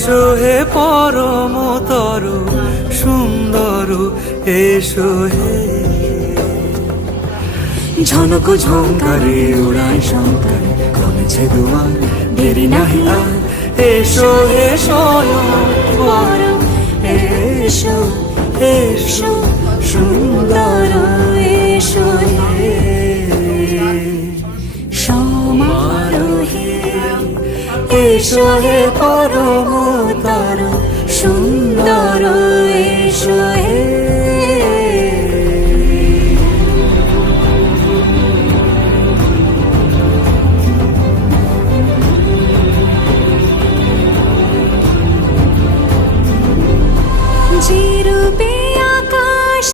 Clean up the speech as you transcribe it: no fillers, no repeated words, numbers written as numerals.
এসো হে পরম তরু সুন্দর, এসো হে। ঝনক ঝঙ্কারে উড়ায় শঙ্কর, কমেছে দুয়ার দেরি নাহি আর। এসো হে স্বয়ং পরম, এসো এসো সুন্দর, এসো হে সমারোহে। এসো হে পরম